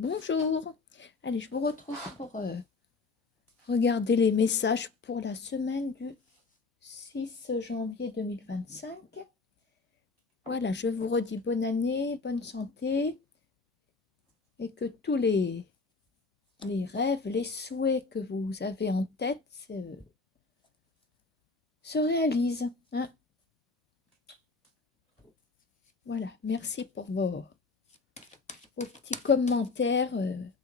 Bonjour. Allez, je vous retrouve pour regarder les messages pour la semaine du 6 janvier 2025. Voilà, je vous redis bonne année, bonne santé et que tous les rêves, les souhaits que vous avez en tête se réalisent, hein. Voilà, merci pour vos petits commentaires,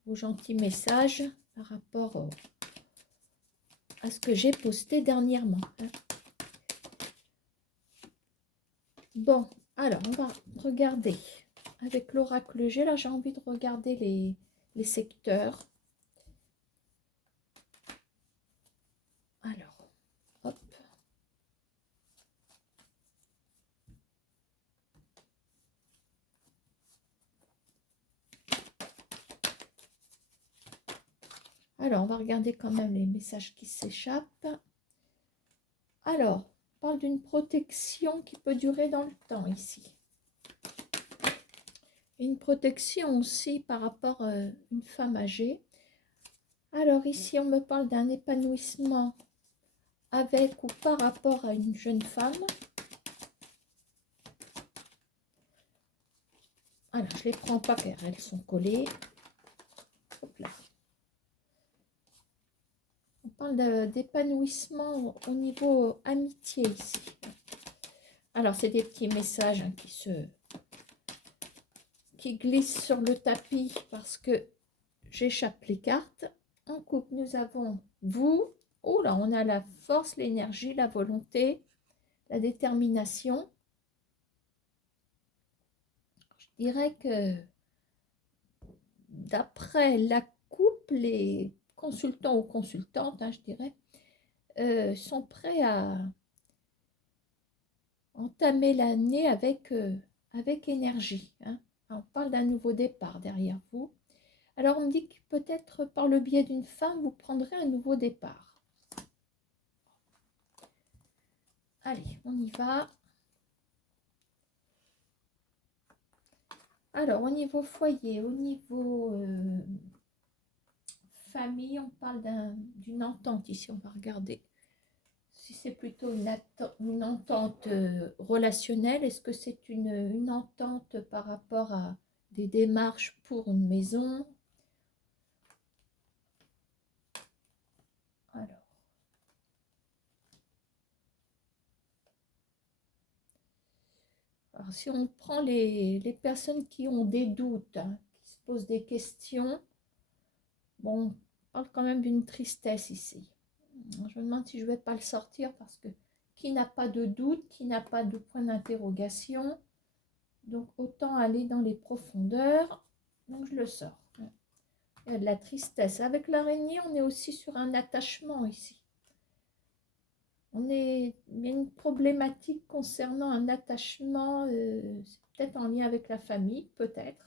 vos gentils messages par rapport à ce que j'ai posté dernièrement, hein. Bon, alors on va regarder avec l'oracle G. Là, j'ai envie de regarder les secteurs. Alors, hop. Alors, on va regarder quand même les messages qui s'échappent. Alors, on parle d'une protection qui peut durer dans le temps ici. Une protection aussi par rapport à une femme âgée. Alors ici, on me parle d'un épanouissement avec ou par rapport à une jeune femme. Alors, je ne les prends pas car elles sont collées. Hop là. On parle d'épanouissement au niveau amitié ici. Alors, c'est des petits messages hein, qui glissent sur le tapis parce que j'échappe les cartes. En couple, nous avons vous. Oh là, on a la force, l'énergie, la volonté, la détermination. Je dirais que d'après la couple, les consultants ou consultantes, hein, je dirais, sont prêts à entamer l'année avec énergie, hein. On parle d'un nouveau départ derrière vous. Alors on me dit que peut-être par le biais d'une femme, vous prendrez un nouveau départ. Allez, on y va. Alors au niveau foyer, au niveau famille, on parle d'une entente ici. On va regarder si c'est plutôt une entente relationnelle. Est-ce que c'est une entente par rapport à des démarches pour une maison? Alors, si on prend les personnes qui ont des doutes, hein, qui se posent des questions, bon, on parle quand même d'une tristesse ici. Je me demande si je ne vais pas le sortir parce que qui n'a pas de doute, qui n'a pas de point d'interrogation, donc autant aller dans les profondeurs, donc je le sors. Il y a de la tristesse. Avec l'araignée, on est aussi sur un attachement ici. Il y a une problématique concernant un attachement, c'est peut-être en lien avec la famille, peut-être.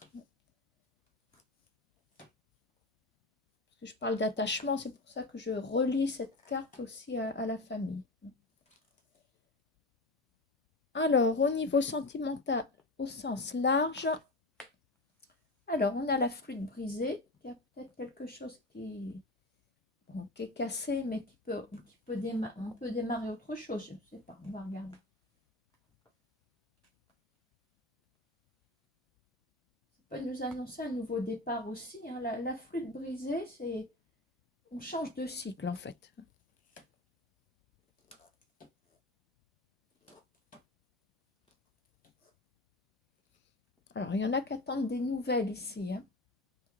Parce que je parle d'attachement, c'est pour ça que je relis cette carte aussi à la famille. Alors, au niveau sentimental, au sens large, alors on a la flûte brisée, il y a peut-être quelque chose qui est cassé, mais on peut démarrer autre chose, je ne sais pas, on va regarder. Ça peut nous annoncer un nouveau départ aussi, hein. La flûte brisée, c'est on change de cycle en fait. Alors, il y en a qui attendent des nouvelles ici, hein.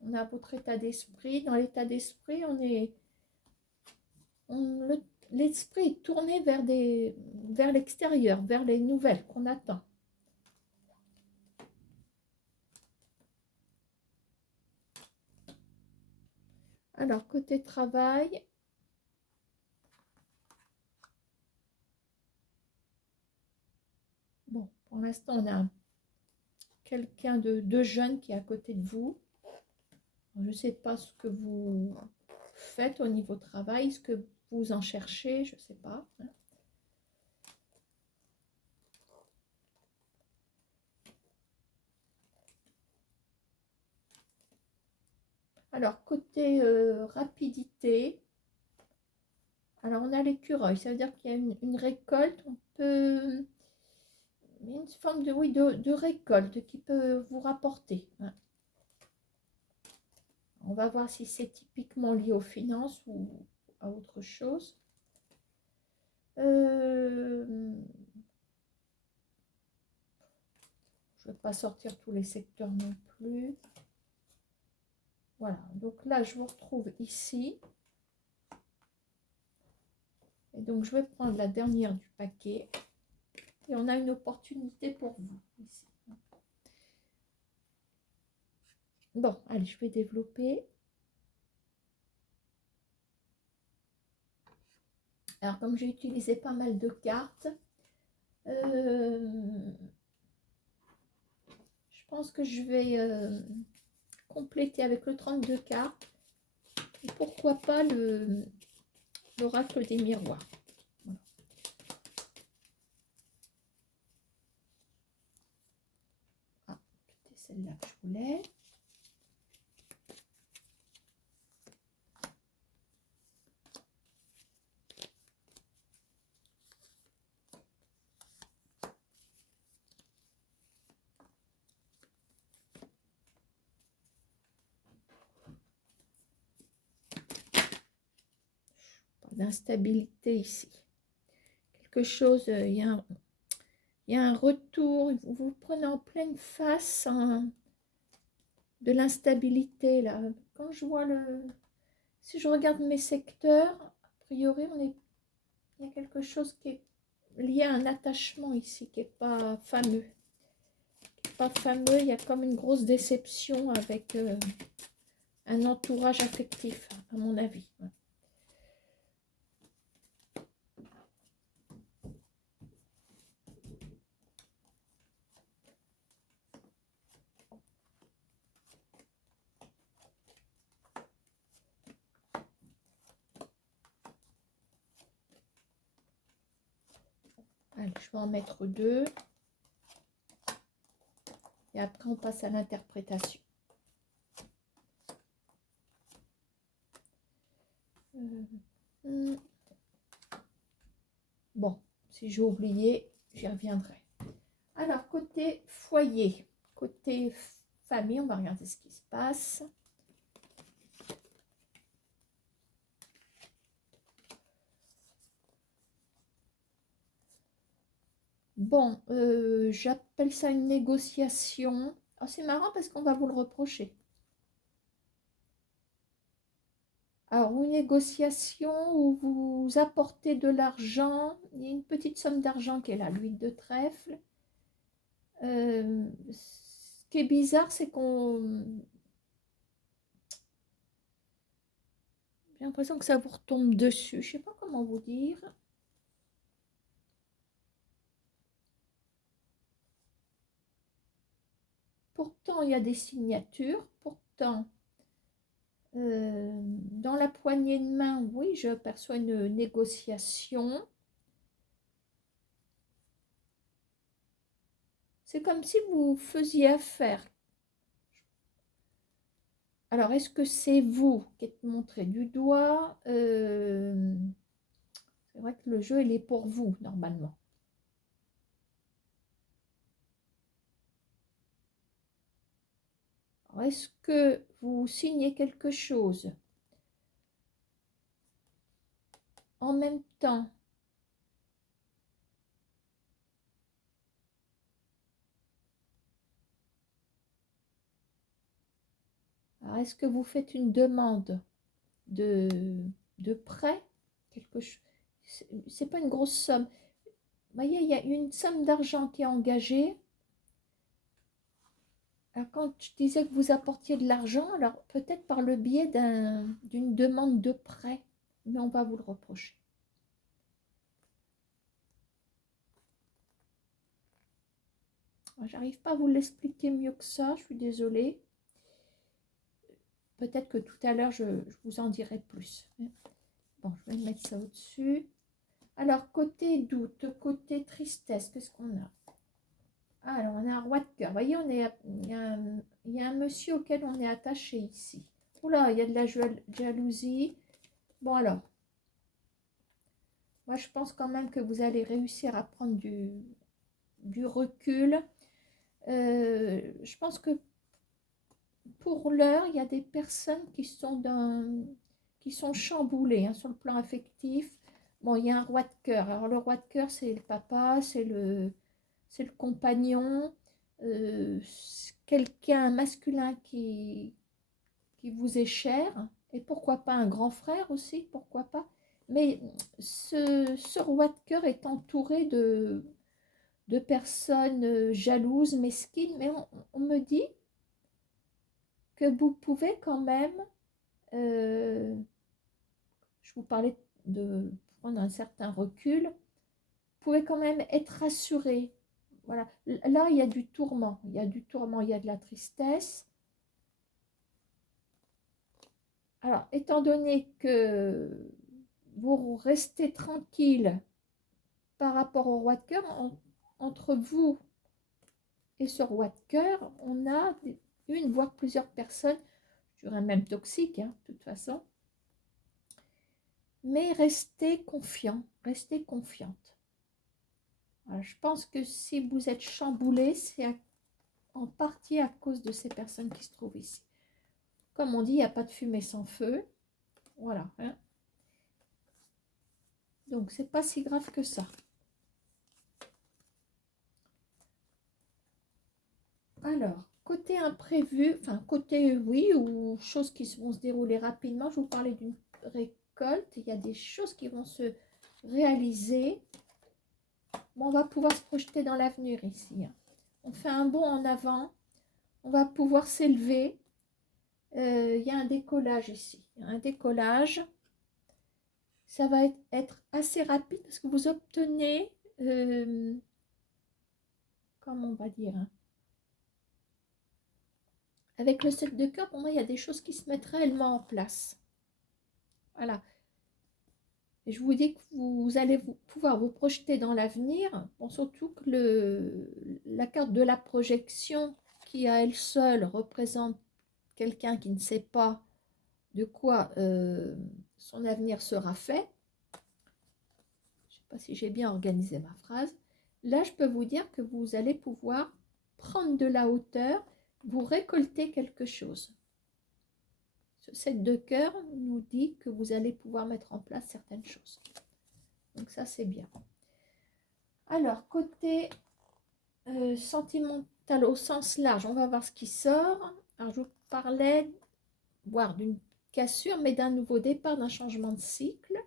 On a votre état d'esprit. Dans l'état d'esprit, l'esprit est tourné vers l'extérieur, vers les nouvelles qu'on attend. Alors, côté travail, bon, pour l'instant, on a quelqu'un de jeune qui est à côté de vous. Je ne sais pas ce que vous faites au niveau travail, ce que vous en cherchez, je ne sais pas, hein. Alors, côté rapidité, alors on a l'écureuil, ça veut dire qu'il y a une récolte, on peut, une forme de, oui, de récolte qui peut vous rapporter. Hein. On va voir si c'est typiquement lié aux finances ou à autre chose. Je ne vais pas sortir tous les secteurs non plus. Voilà, donc là, je vous retrouve ici. Et donc, je vais prendre la dernière du paquet. Et on a une opportunité pour vous ici. Bon, allez, je vais développer. Alors, comme j'ai utilisé pas mal de cartes, je pense que je vais compléter avec le 32 cartes. Et pourquoi pas l'oracle des miroirs. Voilà. Ah, c'était celle-là que je voulais. D'instabilité ici. Quelque chose, il y a un retour, vous vous prenez en pleine face de l'instabilité là. Quand je vois si je regarde mes secteurs, a priori, il y a quelque chose qui est lié à un attachement ici, qui n'est pas fameux. Pas fameux, il y a comme une grosse déception avec un entourage affectif, à mon avis. Allez, je vais en mettre 2. Et après, on passe à l'interprétation. Bon, si j'ai oublié, j'y reviendrai. Alors, côté foyer, côté famille, on va regarder ce qui se passe. Bon, j'appelle ça une négociation. Oh, c'est marrant parce qu'on va vous le reprocher. Alors, une négociation où vous apportez de l'argent. Il y a une petite somme d'argent qui est là, l'huile de trèfle. Ce qui est bizarre, c'est qu'on... J'ai l'impression que ça vous retombe dessus. Je ne sais pas comment vous dire. Pourtant, il y a des signatures. Pourtant, dans la poignée de main, oui, je perçois une négociation. C'est comme si vous faisiez affaire. Alors, est-ce que c'est vous qui êtes montré du doigt? C'est vrai que le jeu, il est pour vous, normalement. Est-ce que vous signez quelque chose en même temps? Est-ce que vous faites une demande de prêt? Quelque chose? C'est pas une grosse somme. Vous voyez, il y a une somme d'argent qui est engagée. Alors, quand je disais que vous apportiez de l'argent, alors peut-être par le biais d'une demande de prêt, mais on va vous le reprocher. J'arrive pas à vous l'expliquer mieux que ça, je suis désolée. Peut-être que tout à l'heure, je vous en dirai plus. Bon, je vais mettre ça au-dessus. Alors, côté doute, côté tristesse, qu'est-ce qu'on a? Alors, on a un roi de cœur. Vous voyez, il y a un monsieur auquel on est attaché ici. Oula, il y a de la jalousie. Bon alors, moi je pense quand même que vous allez réussir à prendre du recul. Je pense que pour l'heure, il y a des personnes qui sont chamboulées hein, sur le plan affectif. Bon, il y a un roi de cœur. Alors le roi de cœur, c'est le papa, c'est le compagnon, quelqu'un masculin qui vous est cher, et pourquoi pas un grand frère aussi, pourquoi pas. Mais ce roi de cœur est entouré de personnes jalouses, mesquines, mais on me dit que vous pouvez quand même, euh, je vous parlais de prendre un certain recul, vous pouvez quand même être rassuré. Voilà. Là, il y a du tourment, il y a du tourment, il y a de la tristesse. Alors, étant donné que vous restez tranquille par rapport au roi de cœur, entre vous et ce roi de cœur, on a une, voire plusieurs personnes, je dirais même toxiques, hein, de toute façon. Mais restez confiant, restez confiante. Alors, je pense que si vous êtes chamboulé, c'est en partie à cause de ces personnes qui se trouvent ici. Comme on dit, il n'y a pas de fumée sans feu. Voilà. Hein. Donc, c'est pas si grave que ça. Alors, côté imprévu, enfin, côté oui, ou choses qui vont se dérouler rapidement, je vous parlais d'une récolte. Il y a des choses qui vont se réaliser. Bon, on va pouvoir se projeter dans l'avenir ici. Hein. On fait un bond en avant. On va pouvoir s'élever. Il y a un décollage ici. Un décollage. Ça va être assez rapide parce que vous obtenez, comment on va dire, hein, avec le 7 de cœur, pour moi, il y a des choses qui se mettent réellement en place. Voilà. Et je vous dis que vous allez pouvoir vous projeter dans l'avenir. Bon, surtout que la carte de la projection, qui à elle seule représente quelqu'un qui ne sait pas de quoi son avenir sera fait. Je ne sais pas si j'ai bien organisé ma phrase. Là, je peux vous dire que vous allez pouvoir prendre de la hauteur, vous récolter quelque chose. Ce 7 de cœur nous dit que vous allez pouvoir mettre en place certaines choses. Donc ça, c'est bien. Alors, côté sentimental au sens large, on va voir ce qui sort. Alors, je vous parlais, voire d'une cassure, mais d'un nouveau départ, d'un changement de cycle.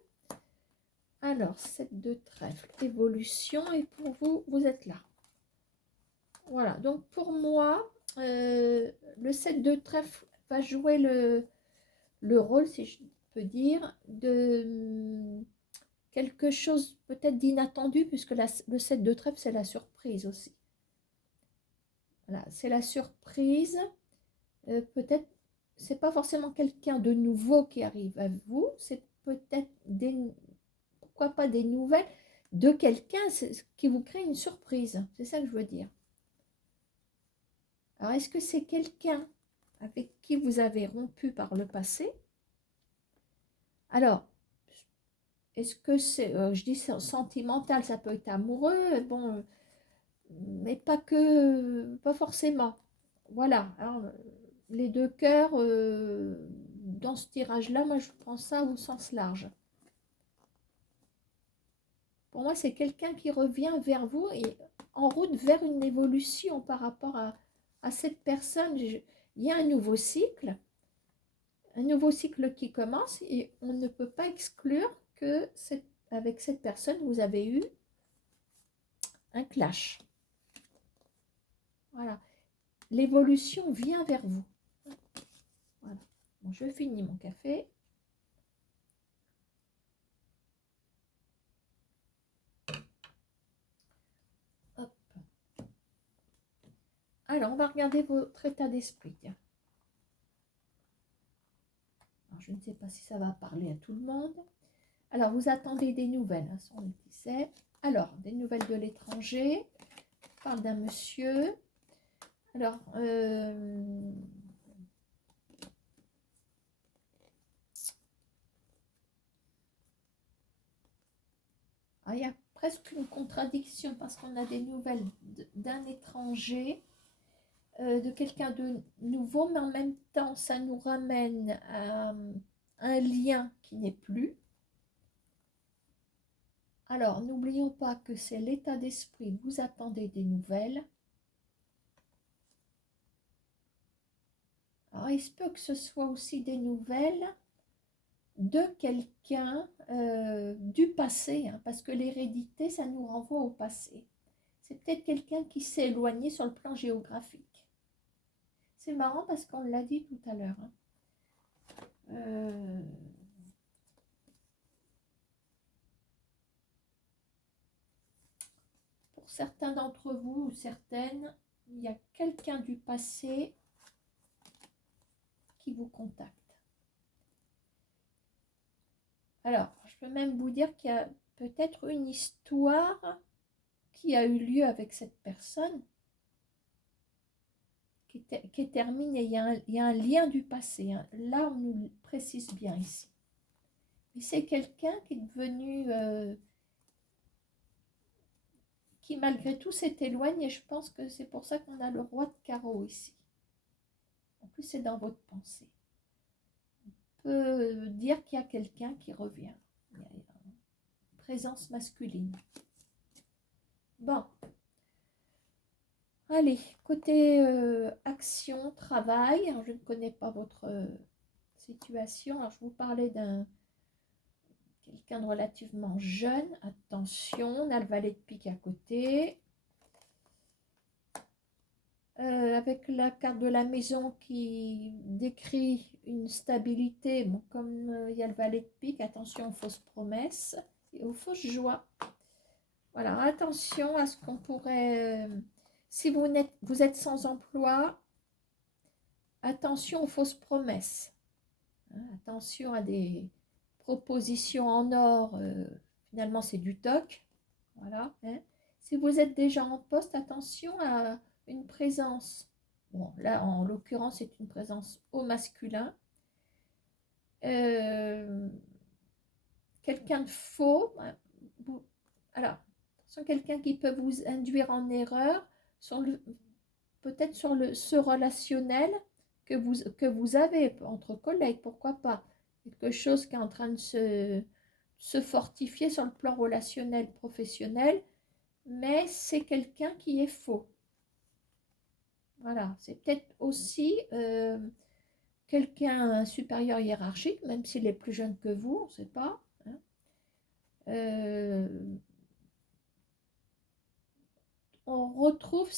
Alors, 7 de trèfle, évolution, et pour vous, vous êtes là. Voilà, donc pour moi, le 7 de trèfle va jouer le rôle, si je peux dire, de quelque chose peut-être d'inattendu, puisque le 7 de trèfle, c'est la surprise aussi. Voilà, c'est la surprise. Peut-être, c'est pas forcément quelqu'un de nouveau qui arrive à vous, c'est peut-être pourquoi pas des nouvelles de quelqu'un qui vous crée une surprise. C'est ça que je veux dire. Alors, est-ce que c'est quelqu'un avec qui vous avez rompu par le passé? Alors, est-ce que c'est, je dis sentimental, ça peut être amoureux, bon, mais pas que, pas forcément. Voilà, alors, les deux cœurs, dans ce tirage-là, moi je prends ça au sens large. Pour moi, c'est quelqu'un qui revient vers vous et en route vers une évolution par rapport à cette personne. Il y a un nouveau cycle qui commence et on ne peut pas exclure que avec cette personne, vous avez eu un clash. Voilà. L'évolution vient vers vous. Voilà. Bon, je finis mon café. Hop. Alors, on va regarder votre état d'esprit. Je ne sais pas si ça va parler à tout le monde. Alors, vous attendez des nouvelles, hein, on le disait. Alors, des nouvelles de l'étranger. On parle d'un monsieur. Alors, il y a presque une contradiction parce qu'on a des nouvelles d'un étranger, de quelqu'un de nouveau, mais en même temps, ça nous ramène à un lien qui n'est plus. Alors, n'oublions pas que c'est l'état d'esprit, vous attendez des nouvelles. Alors, il se peut que ce soit aussi des nouvelles de quelqu'un du passé, hein, parce que l'hérédité, ça nous renvoie au passé. C'est peut-être quelqu'un qui s'est éloigné sur le plan géographique. C'est marrant parce qu'on l'a dit tout à l'heure. Hein. Pour certains d'entre vous ou certaines, il y a quelqu'un du passé qui vous contacte. Alors, je peux même vous dire qu'il y a peut-être une histoire qui a eu lieu avec cette personne qui est terminée. Il y a un lien du passé. Hein. Là, on nous le précise bien ici. Mais c'est quelqu'un qui est devenu... qui malgré tout s'est éloigné. Je pense que c'est pour ça qu'on a le roi de carreau ici. En plus, c'est dans votre pensée. On peut dire qu'il y a quelqu'un qui revient. Il y a une présence masculine. Bon. Allez, côté action, travail. Alors, je ne connais pas votre situation. Alors, je vous parlais d'un quelqu'un de relativement jeune. Attention, on a le valet de pique à côté. Avec la carte de la maison qui décrit une stabilité, bon, comme il y a le valet de pique, attention aux fausses promesses et aux fausses joies. Voilà, attention à ce qu'on pourrait... si vous êtes sans emploi, attention aux fausses promesses. Hein, attention à des propositions en or, finalement c'est du toc. Voilà. Hein. Si vous êtes déjà en poste, attention à une présence. Bon, là, en l'occurrence, c'est une présence au masculin. Quelqu'un de faux. Alors, attention, quelqu'un qui peut vous induire en erreur, peut-être sur ce relationnel que vous avez entre collègues, pourquoi pas. Quelque chose qui est en train de se fortifier sur le plan relationnel professionnel, mais c'est quelqu'un qui est faux. Voilà, c'est peut-être aussi quelqu'un supérieur hiérarchique, même s'il est plus jeune que vous, on ne sait pas. Hein. On retrouve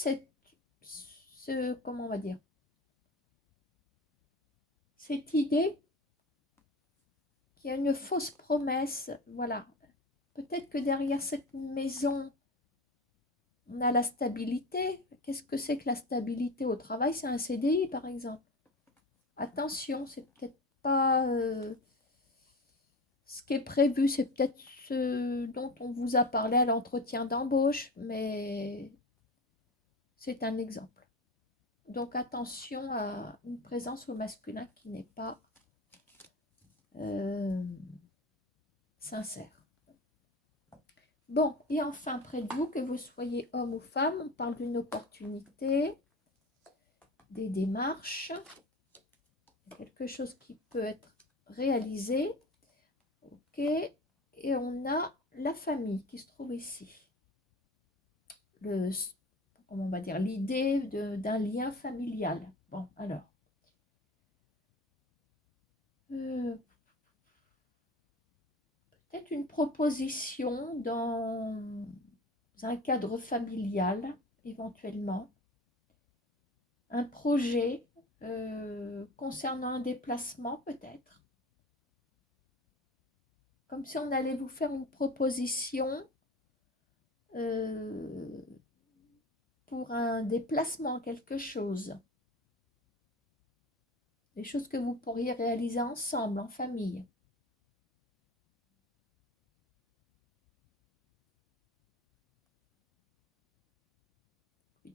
comment on va dire, cette idée qu'il y a une fausse promesse. Voilà, peut-être que derrière cette maison, on a la stabilité. Qu'est-ce que c'est que la stabilité au travail? C'est un CDI, par exemple. Attention, c'est peut-être pas ce qui est prévu, c'est peut-être ce dont on vous a parlé à l'entretien d'embauche, mais c'est un exemple. Donc attention à une présence au masculin qui n'est pas sincère. Bon, et enfin, près de vous, que vous soyez homme ou femme, on parle d'une opportunité, des démarches, quelque chose qui peut être réalisé. Ok, et on a la famille qui se trouve ici. Comment on va dire, l'idée d'un lien familial. Bon, alors. Peut-être une proposition dans un cadre familial, éventuellement. Un projet concernant un déplacement, peut-être. Comme si on allait vous faire une proposition pour un déplacement, quelque chose. Des choses que vous pourriez réaliser ensemble, en famille.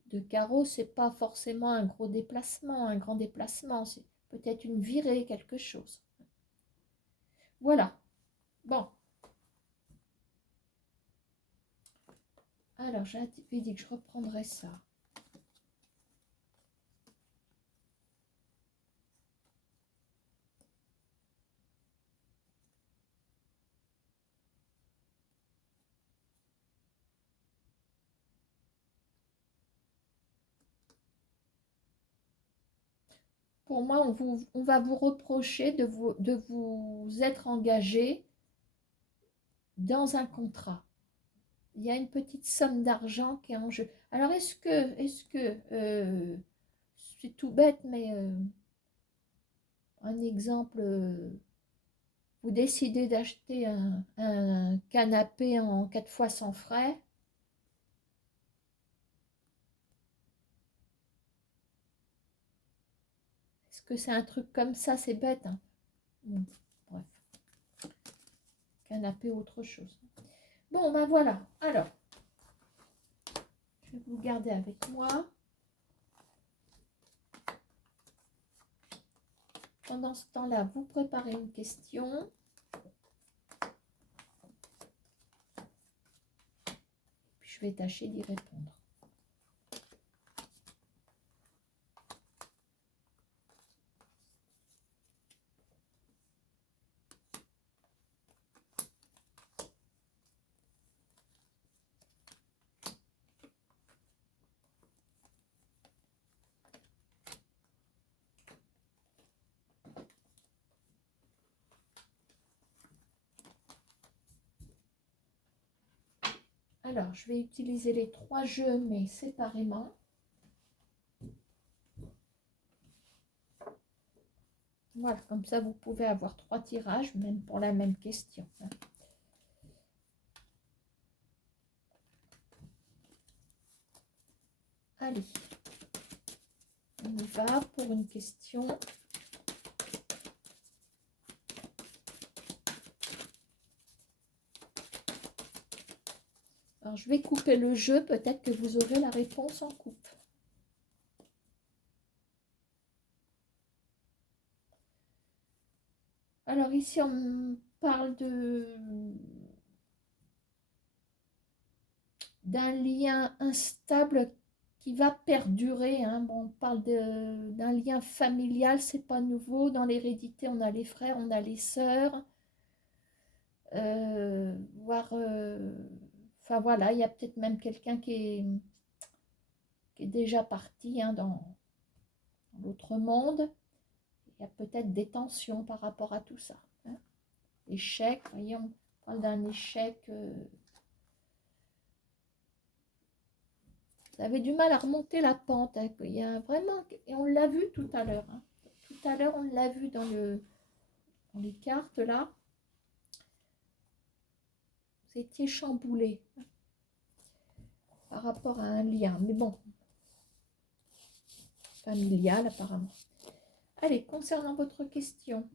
De carreau, c'est pas forcément un gros déplacement, un grand déplacement. C'est peut-être une virée, quelque chose. Voilà. Bon. Alors, j'avais dit que je reprendrais ça. Pour moi, on va vous reprocher de vous être engagé dans un contrat. Il y a une petite somme d'argent qui est en jeu. Alors, c'est tout bête, mais un exemple, vous décidez d'acheter un canapé en 4 fois sans frais. Est-ce que c'est un truc comme ça? C'est bête, hein. Bon, bref, canapé autre chose. Bon, ben voilà. Alors, je vais vous garder avec moi. Pendant ce temps-là, vous préparez une question. Puis je vais tâcher d'y répondre. Alors, je vais utiliser les 3 jeux, mais séparément. Voilà, comme ça, vous pouvez avoir 3 tirages, même pour la même question. Allez, on y va pour une question. Alors, je vais couper le jeu, peut-être que vous aurez la réponse en coupe. Alors, ici, on parle d'un lien instable qui va perdurer. Hein. Bon, on parle d'un lien familial, c'est pas nouveau. Dans l'hérédité, on a les frères, on a les sœurs. Voire, enfin voilà, il y a peut-être même quelqu'un qui est déjà parti, hein, dans l'autre monde. Il y a peut-être des tensions par rapport à tout ça. Hein. Échec, voyez, on parle d'un échec. Vous avez du mal à remonter la pente. Hein. Il y a vraiment, et on l'a vu tout à l'heure. Hein. Tout à l'heure, on l'a vu dans les cartes là. Vous étiez chamboulé par rapport à un lien. Mais bon, familial apparemment. Allez, concernant votre question.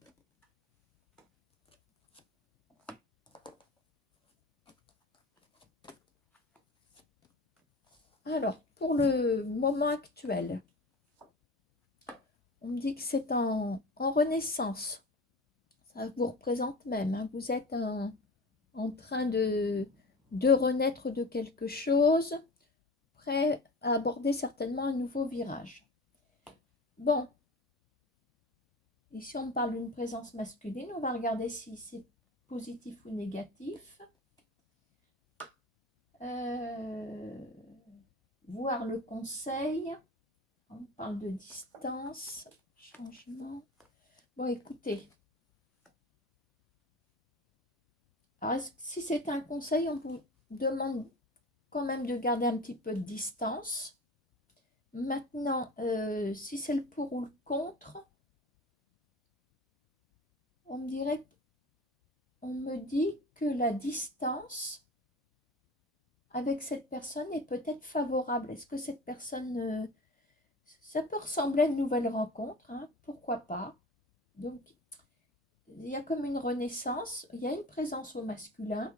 Alors, pour le moment actuel, on me dit que c'est en renaissance. Ça vous représente même. Hein. Vous êtes en train de renaître de quelque chose, prêt à aborder certainement un nouveau virage. Bon, ici on parle d'une présence masculine. On va regarder si c'est positif ou négatif. Voir le conseil. On parle de distance, changement. Bon, écoutez. Alors, si c'est un conseil, on vous demande quand même de garder un petit peu de distance. Maintenant, si c'est le pour ou le contre, on me dit que la distance avec cette personne est peut-être favorable. Est-ce que cette personne, ça peut ressembler à une nouvelle rencontre, hein, pourquoi pas. Donc, il y a comme une renaissance, il y a une présence au masculin.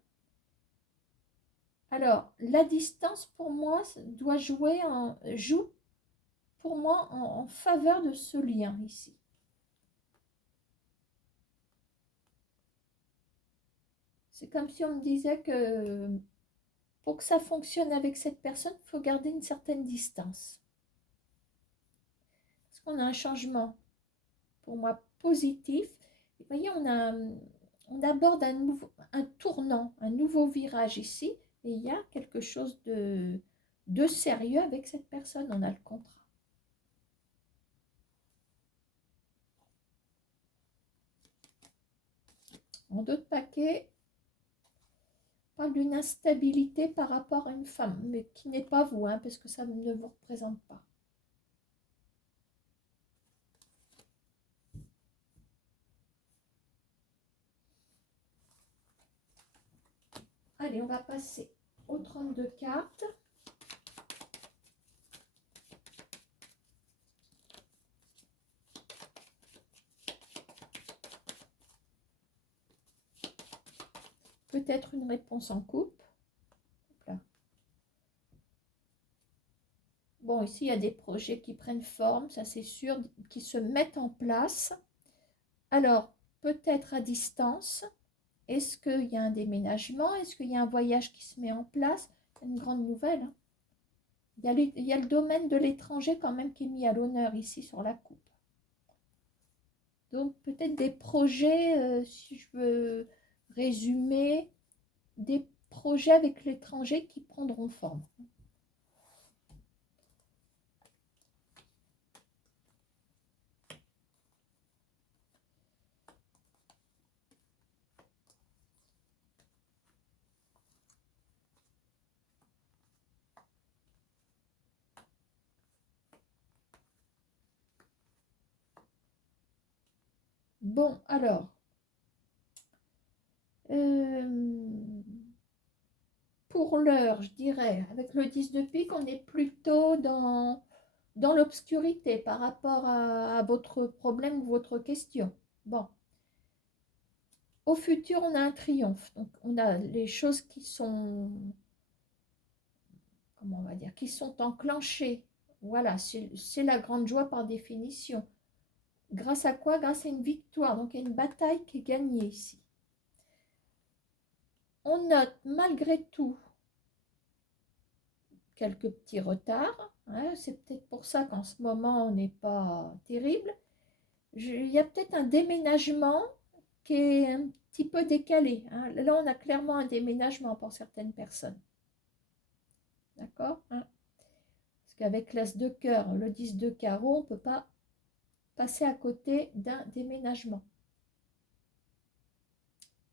Alors, la distance, pour moi, joue pour moi en faveur de ce lien ici. C'est comme si on me disait que pour que ça fonctionne avec cette personne, il faut garder une certaine distance. Parce qu'on a un changement, pour moi, positif. Vous voyez, on aborde un tournant, un nouveau virage ici, et il y a quelque chose de sérieux avec cette personne, on a le contrat. En d'autres paquets, on parle d'une instabilité par rapport à une femme, mais qui n'est pas vous, hein, parce que ça ne vous représente pas. Allez, on va passer aux 32 cartes. Peut-être une réponse en coupe. Là. Bon, ici, il y a des projets qui prennent forme, ça c'est sûr, qui se mettent en place. Alors, peut-être à distance. Est-ce qu'il y a un déménagement? Est-ce qu'il y a un voyage qui se met en place? C'est une grande nouvelle. Hein. Il y a le domaine de l'étranger quand même qui est mis à l'honneur ici sur la coupe. Donc, peut-être des projets, si je veux résumer, des projets avec l'étranger qui prendront forme. Bon, alors, pour l'heure, je dirais, avec le 10 de pique, on est plutôt dans l'obscurité par rapport à votre problème ou votre question. Bon, au futur, on a un triomphe. Donc, on a les choses qui sont, comment on va dire, qui sont enclenchées. Voilà, c'est la grande joie par définition. Grâce à quoi? Grâce à une victoire. Donc, il y a une bataille qui est gagnée ici. On note malgré tout quelques petits retards. Hein, c'est peut-être pour ça qu'en ce moment, on n'est pas terrible. Il y a peut-être un déménagement qui est un petit peu décalé. Hein. Là, on a clairement un déménagement pour certaines personnes. D'accord, hein? Parce qu'avec l'as de cœur, le 10 de carreau, on ne peut pas passer à côté d'un déménagement.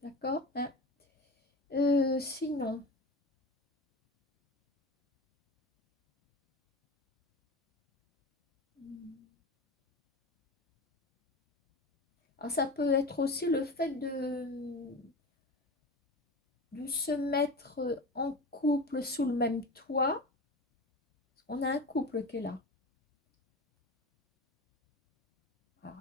D'accord, hein? Sinon, alors ça peut être aussi le fait de se mettre en couple sous le même toit. On a un couple qui est là. Alors,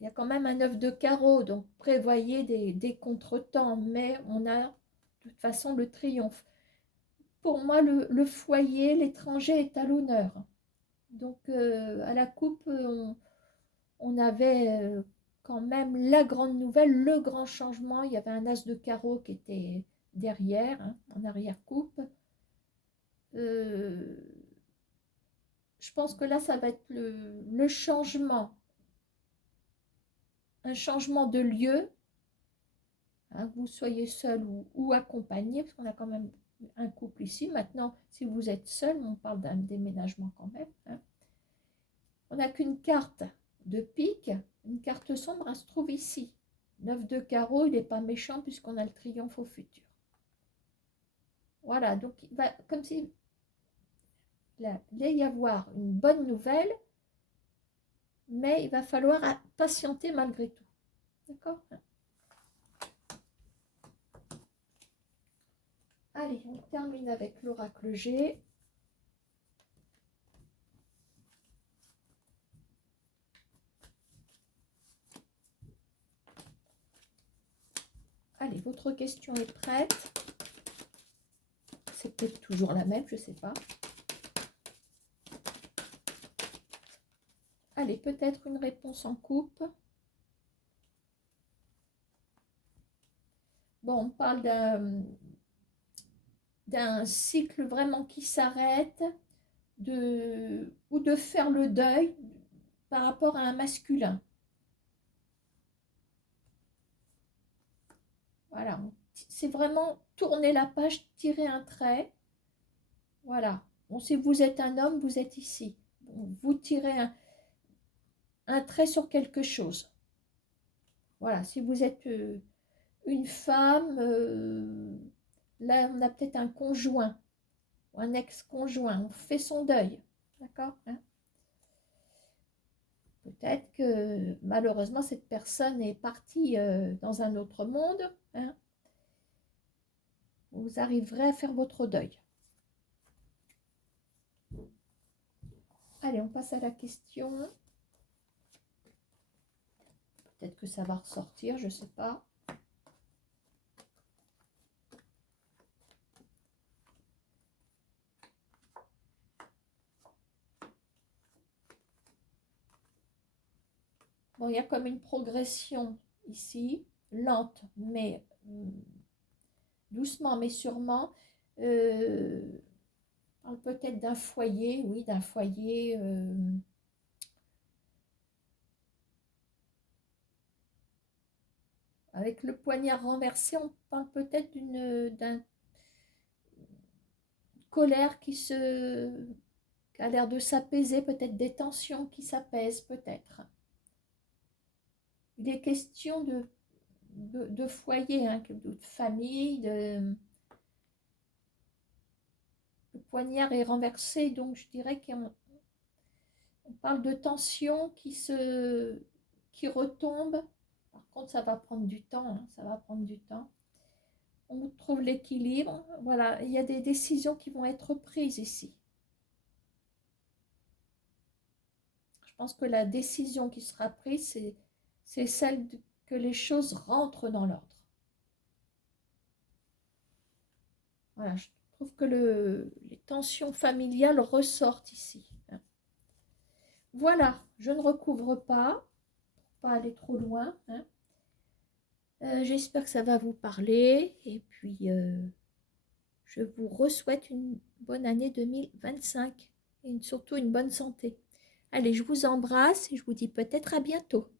il y a quand même un 9 de carreau, donc prévoyez des contretemps, mais on a de toute façon le triomphe. Pour moi, le foyer, l'étranger est à l'honneur. Donc, à la coupe, on avait quand même la grande nouvelle, le grand changement. Il y avait un as de carreau qui était derrière, hein, en arrière-coupe. Je pense que là, ça va être le changement, un changement de lieu, hein, que vous soyez seul ou accompagné, parce qu'on a quand même un couple ici. Maintenant, si vous êtes seul, on parle d'un déménagement quand même. Hein. On n'a qu'une carte de pique, une carte sombre, elle se trouve ici. 9 de carreau, il n'est pas méchant puisqu'on a le triomphe au futur. Voilà, donc il va, comme s'il allait y avoir une bonne nouvelle, mais il va falloir patienter malgré tout. D'accord? Allez, on termine avec l'oracle G. Allez, votre question est prête. C'est peut-être toujours la même, je ne sais pas. Allez, peut-être une réponse en coupe. Bon, on parle d'un cycle vraiment qui s'arrête, ou de faire le deuil par rapport à un masculin. Voilà, c'est vraiment tourner la page, tirer un trait. Voilà. Bon, si vous êtes un homme, vous êtes ici. Bon, vous tirez un trait sur quelque chose. Voilà, si vous êtes une femme, là on a peut-être un conjoint ou un ex-conjoint, on fait son deuil. D'accord, hein? Peut-être que malheureusement cette personne est partie dans un autre monde, hein. Vous arriverez à faire votre deuil. Allez, on passe à la question. Peut-être que ça va ressortir, je ne sais pas. Bon, il y a comme une progression ici, lente, mais doucement, mais sûrement. On parle peut-être d'un foyer, oui, d'un foyer. Avec le poignard renversé, on parle peut-être d'une colère qui a l'air de s'apaiser, peut-être des tensions qui s'apaisent, peut-être. Il est question de foyer, hein, de famille, le poignard est renversé, donc je dirais qu'on parle de tension qui retombe. Par contre, ça va prendre du temps, hein, ça va prendre du temps. On trouve l'équilibre. Voilà, il y a des décisions qui vont être prises ici. Je pense que la décision qui sera prise, c'est celle que les choses rentrent dans l'ordre. Voilà, je trouve que les tensions familiales ressortent ici. Voilà, je ne recouvre pas, pour pas aller trop loin, hein. J'espère que ça va vous parler et puis je vous souhaite une bonne année 2025 et surtout une bonne santé. Allez, je vous embrasse et je vous dis peut-être à bientôt.